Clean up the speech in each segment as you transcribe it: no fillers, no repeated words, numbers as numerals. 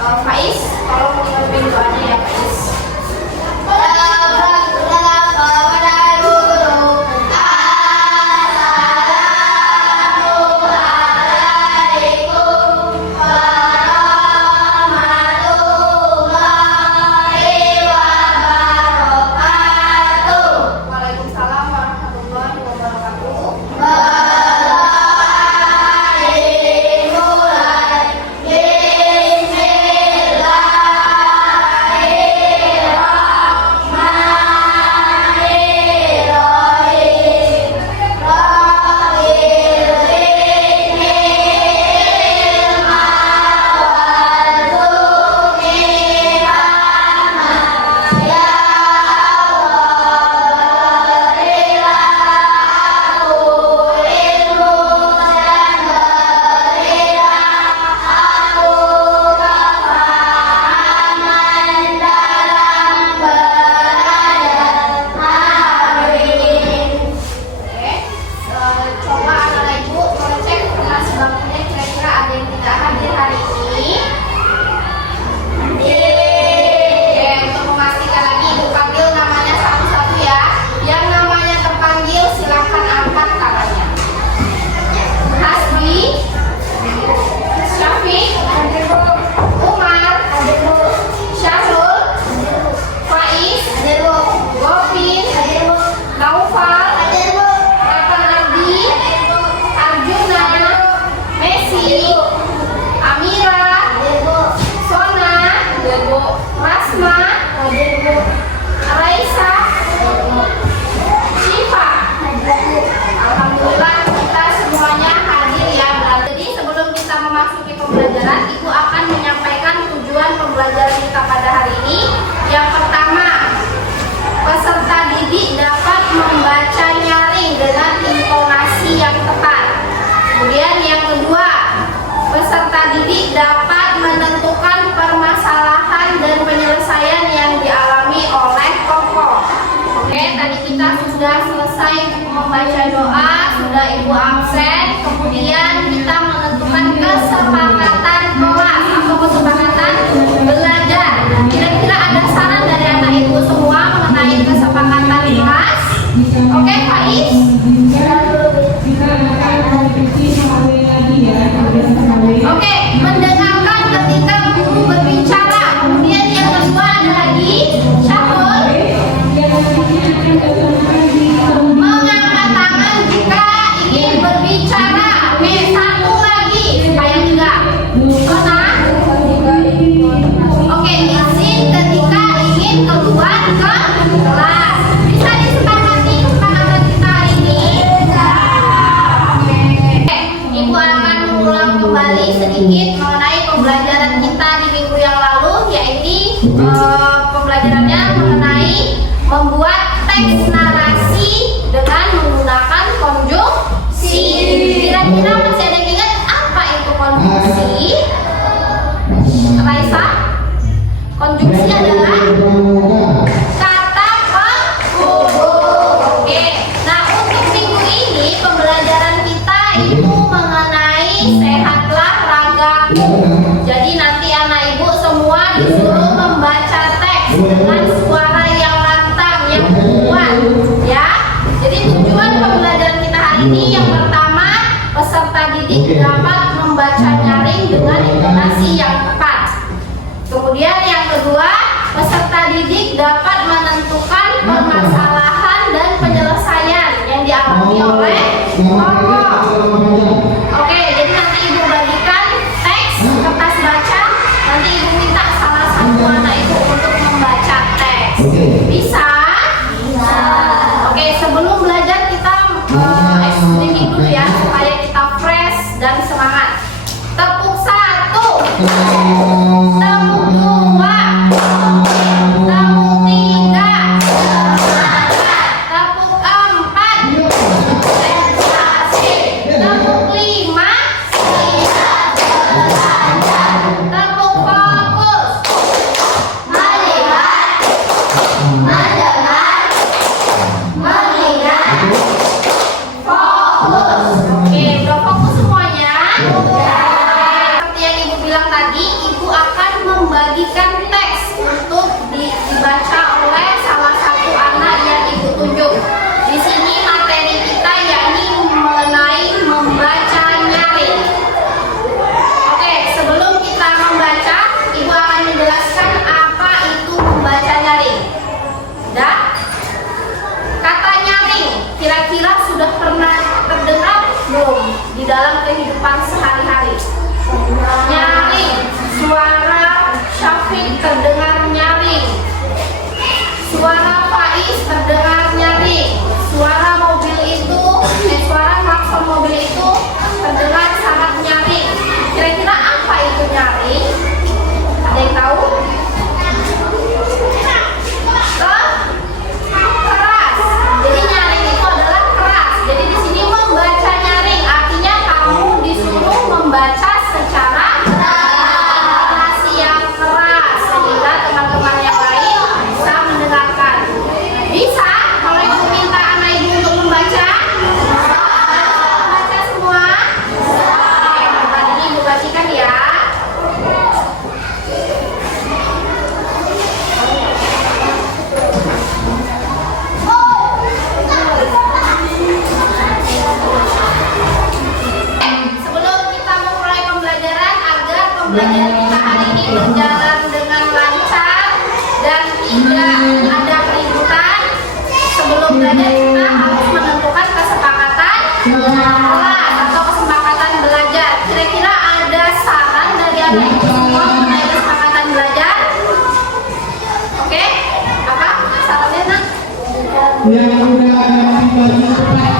Faiz, tolong menyiapkan doanya ya Faiz. Ibu akan menyampaikan tujuan pembelajaran kita pada hari ini. Yang pertama, peserta didik dapat membaca nyaring dengan intonasi yang tepat. Kemudian yang kedua, peserta didik dapat menentukan permasalahan dan penyelesaian yang dialami oleh tokoh. Oke, tadi kita sudah selesai membaca doa, sudah Ibu absen. Kemudian kita menentukan kesepakatan kelas atau kesepakatan belajar. Kira-kira ada saran dari anak Ibu semua mengenai kesepakatan kelas? Oke, Faiz? Oke, mendengarkan ketika guru berbicara. Kemudian yang kedua ada lagi Syahul. Mengangkat tangan jika ingin berbicara. Oke, satu lagi supaya enggak. Oke, izin ketika ingin keluar ke kelas. Bisa disepakati kesepakatan kita hari ini? Oke, Ibu akan mengulang kembali sedikit mengenai pembelajaran kita di minggu yang lalu, yaitu pembelajarannya mengenai membuat teks narasi dengan menggunakan konjungsi. Kira-kira masih ada yang ingat apa itu konjungsi? Raisa? Konjungsi adalah kata penghubung. Oke. Nah, untuk minggu ini pembelajaran kita itu mengenai sehatlah ragaku. Jadi nanti anak Ibu semua disuruh membaca teks dengan suara yang lantang, yang kuat, ya. Jadi tujuan pembelajaran kita hari ini yang pertama, peserta didik dapat membaca nyaring dengan intonasi yang tepat. Kemudian yang kedua, peserta didik dapat menentukan permasalahan dan penyelesaian yang dialami oleh tokoh. Oke, jadi nanti Ibu bagikan teks kertas baca. Nanti Ibu minta salah satu anak Ibu untuk membaca teks. Bisa? Bisa. Oke, sebelum belajar kita streaming dulu ya, supaya kita fresh dan semangat. Tepuk 1, tepuk 2, tepuk 3, tepuk 4, tepuk 5, tepuk fokus, melihat, mendengar, mengingat, fokus. Oke, udah fokus semuanya? Seperti yang Ibu bilang tadi, Ibu akan membagikan teks untuk dibaca oleh salah satu anak yang ikut tunjuk. Di sini materi kita yakni mengenai membaca nyaring. Oke, sebelum kita membaca, Ibu akan menjelaskan apa itu membaca nyaring. Dan kata nyaring kira-kira sudah pernah terdengar belum di dalam kehidupan sehari-hari? Nyaring, suara Syafiq terdengar nyaring, suara Faiz terdengar nyaring, suara mobil itu, suara klakson mobil itu terdengar sangat nyaring. Kira-kira apa itu nyaring? Ada yang tahu? Keras. Jadi nyaring itu adalah keras. Jadi di sini membaca nyaring artinya kamu disuruh membaca secara intonasi yang keras sehingga teman-teman yang lain bisa mendengarkan. Bisa kalau ibu minta anak ibu untuk membaca? Baca semua? Oke, tadi ini ibu bacakan ya. Sebelum kita memulai pembelajaran, agar pembelajaran kita hari ini berjalan dengan lancar dan tidak ada keributan, sebelum belajar kita harus menentukan kesepakatan kelas atau kesepakatan belajar. Kira-kira ada saran dari adik semua mengenai kesepakatan belajar? Oke, apa sarannya nak? Yang udah dibagi cepat.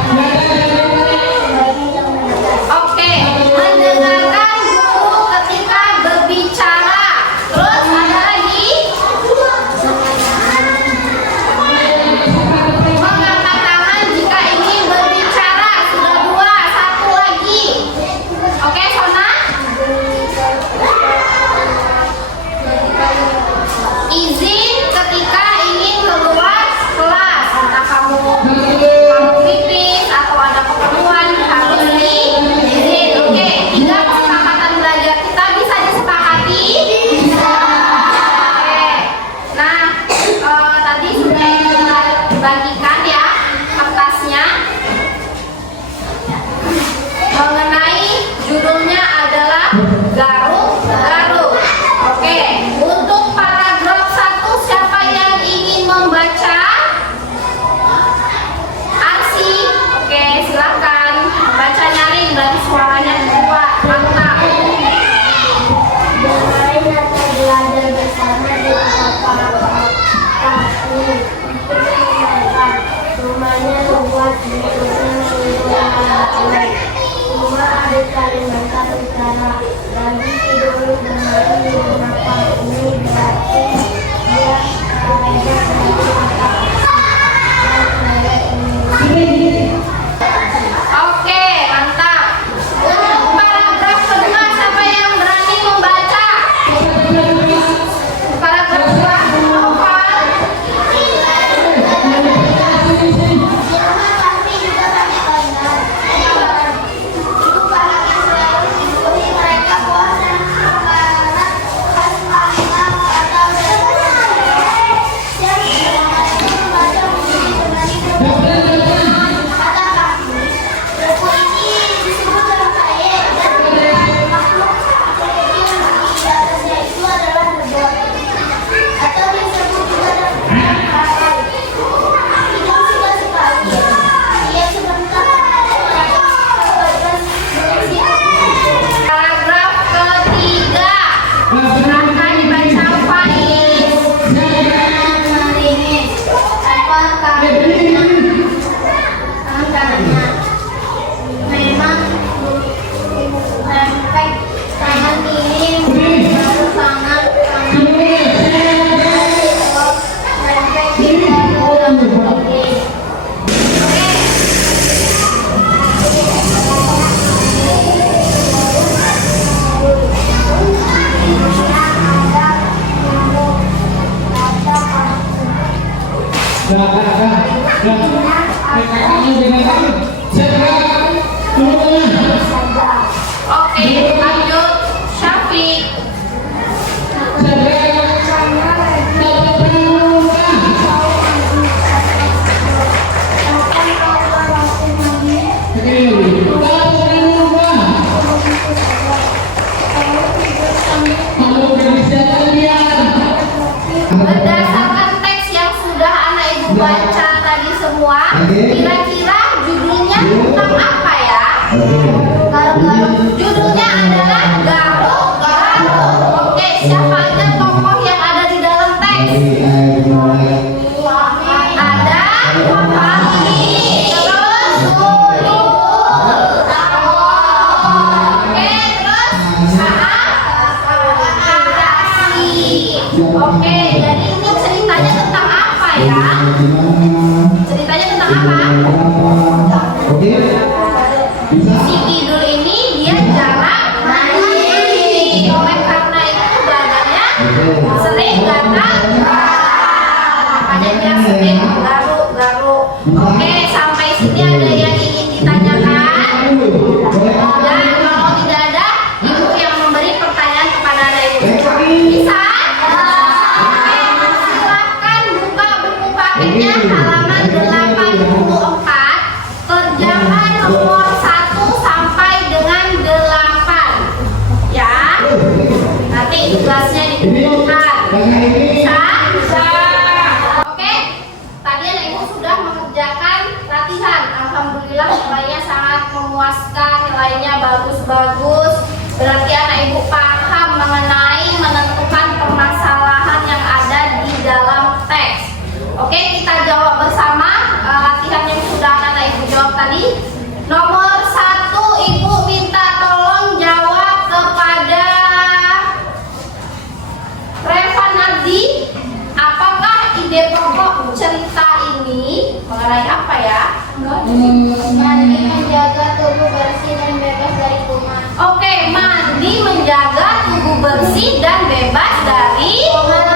Oke, mendengarkan guru ketika berbicara. Terus ada lagi mengangkat tangan jika ingin berbicara. Sudah dua, satu lagi. Oke, Sona. Izin ketika ingin keluar kelas. Entah kamu pipis atau ada keperluan harus diizin. Oke, tiga kesepakatan belajar kita bisa disepakati. Oke, nah tadi sudah kita bagikan ya kertasnya. Mengenai judulnya adalah garuk-garuk. Oke, untuk paragraf 1 siapa yang ingin membaca? Arsi, oke silakan baca nyaring berarti suaranya kuat, mantap. Mulai data belajar bersama dengan kakakku untuk mengenalkan rumahnya luas bentuknya menggunakan rumah ada Kalimantan Utara bagi tidur bermain di rumah ini berarti dia ada dari kakak dan saya ini. Oke, mantap. Untuk paragraf kedua siapa yang berani membaca? Paragraf kedua Noval. Paragraf ketiga akan dibaca Faiz. Memang lempek tangan kiri baru tangan kanan lempek kita dalam kiri. Oke, lanjut Syafiq. siapa aja tokoh yang ada di dalam teks? Ada Fahmi, terus Guru. Oke, terus Oke, jadi ini ceritanya tentang apa ya? Ceritanya tentang apa? Oke, bisa. Si Kidul ini dia jarang mandi. Oleh karena itu badannya sering gatal. Makanya dia sering garuk-garuk. Oke, sampai sini ada yang ingin ditanyakan? Dan kalau tidak ada, ibu yang memberi pertanyaan kepada anak ibu. Bisa? Oke, silakan buka buku paketnya halaman 84. Kerjakan nomor 1 sampai dengan 8. Ya. Nanti tugasnya dikumpulkan. Bisa? Bisa. Oke. Tadi anak ibu sudah mengerjakan latihan. Alhamdulillah nilainya sangat memuaskan, nilainya bagus-bagus. Berarti anak ibu paham mengenai menentukan permasalahan yang ada di dalam teks. Oke, kita jawab bersama latihan yang sudah anak ibu jawab tadi. Nomor 1, ibu minta tolong jawab kepada Revan Ardi. Apakah ide pokok cerita ini mengenai apa ya? Mandi menjaga tubuh bersih dan bebas dari kuman. Oke, mandi menjaga tubuh bersih dan bebas dari kuman.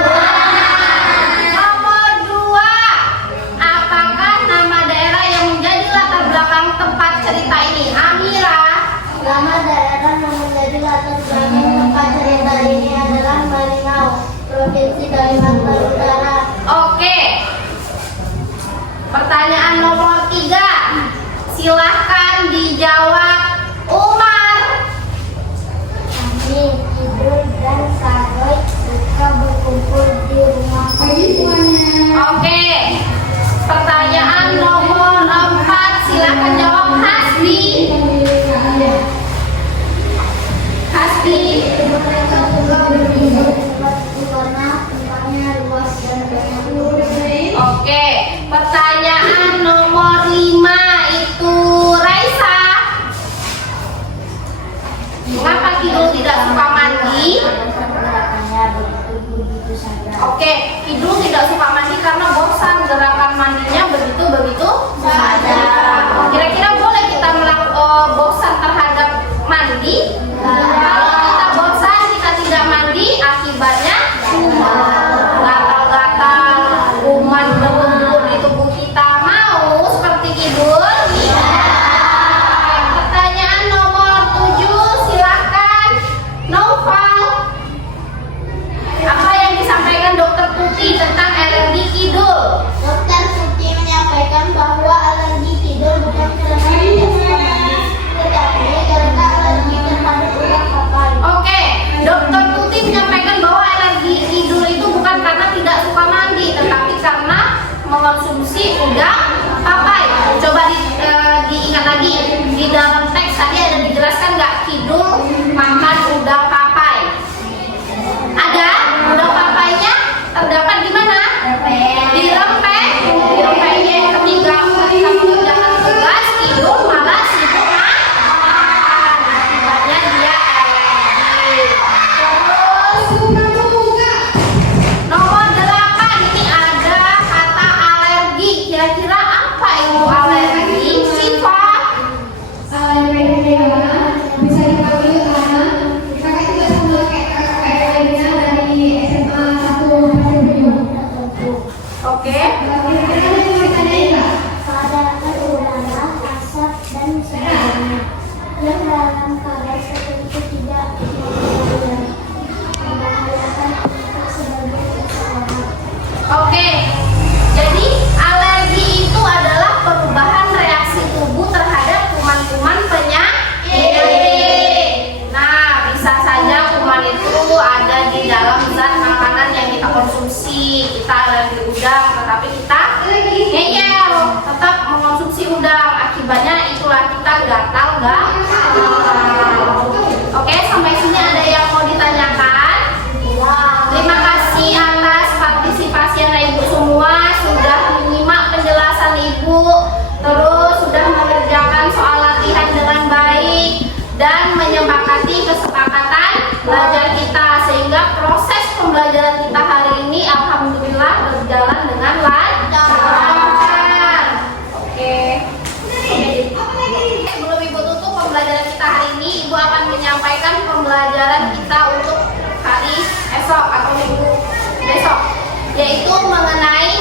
Nomor 2, apakah nama daerah yang menjadi latar belakang tempat cerita ini? Amira. Nama daerah yang menjadi latar belakang tempat cerita ini adalah Malinau, Provinsi Kalimantan Utara. Oke. Pertanyaan nomor 3, silahkan dijawab Umar. Kami, Kidul, dan Saroy suka berkumpul di rumah. Oke. Pertanyaan nomor 4, silahkan jawab Hasbi. Hasbi. Mereka suka berkumpul karena tempatnya luas dan banyak. Oke. Pertanyaan nomor 5 itu Raisa. Mengapa Kidul tidak suka mandi? Oke, Kidul tidak suka mandi karena bosan, gerakan mandinya begitu saja. Kira-kira boleh kita bosan terhadap mandi? Kalau kita bosan, kita tidak mandi, akibatnya gatal-gatal, kuman berkumpul di tubuh kita. Mau seperti Kidul? Pertanyaan nomor 7, silahkan Noval. Apa yang disampaikan Dokter Tuti tentang alergi Kidul? Dokter Suci menyampaikan bahwa alergi Kidul bukan karena tidak suka mandi, tetapi karena alergi terhadap udang pakai. Oke, Dokter Tuti menyampaikan bahwa alergi Kidul itu bukan karena tidak suka mandi, tetapi karena mengonsumsi udang papai. Coba diingat lagi, di dalam teks tadi ada dijelaskan nggak Kidul makan udang papai? Ada? Udang papainya terdapat di mana? Di lempeng. Di lempengnya ketika mengerjakan tugas, Kidul malah sibuk makan. Akibatnya dia alergi. Terus nomor 8 ini ada kata alergi. Kira-kira apa itu alergi? Siva. Bisa dipanggil karena kakak juga sama kayak lainnya dari SMA 1 Bandung. Oke. Kira-kira ada yang mau ditanyain nggak? Keadaan udara, asap, dan sebagainya. Yang dalam kabar seperti tidak membahayakan untuk sebagai seseorang. Oke. Jadi alergi itu adalah perubahan reaksi tubuh terhadap kuman-kuman penyakit. Nah, bisa saja kuman itu ada di dalam zat makanan yang kita konsumsi. Kita alergi udang, tetapi kita ngeyel, tetap mengonsumsi udang. Akibatnya itulah kita gatal. Oke, sampai sini ada yang mau ditanyakan? pembelajaran kita untuk hari esok atau minggu besok, yaitu mengenai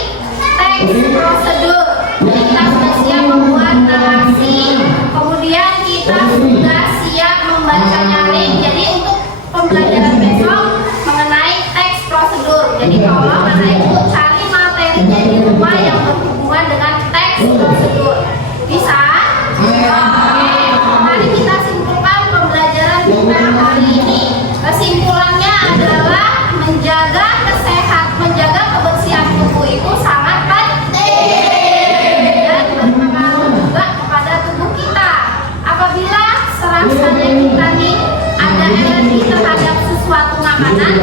teks prosedur. Jadi kita sudah siap membuat narasi, kemudian kita sudah siap membaca nyaring. Jadi untuk pembelajaran besok mengenai teks prosedur. Jadi tolong anak ibu cari materinya di rumah yang berhubungan dengan teks prosedur. Bisa? Oke, mari kita simpulkan pembelajaran kita hari ini. Kesimpulannya adalah menjaga kebersihan tubuh itu sangat penting dan berpengaruh juga kepada tubuh kita. Apabila serasanya kita nih ada alergi terhadap sesuatu makanan,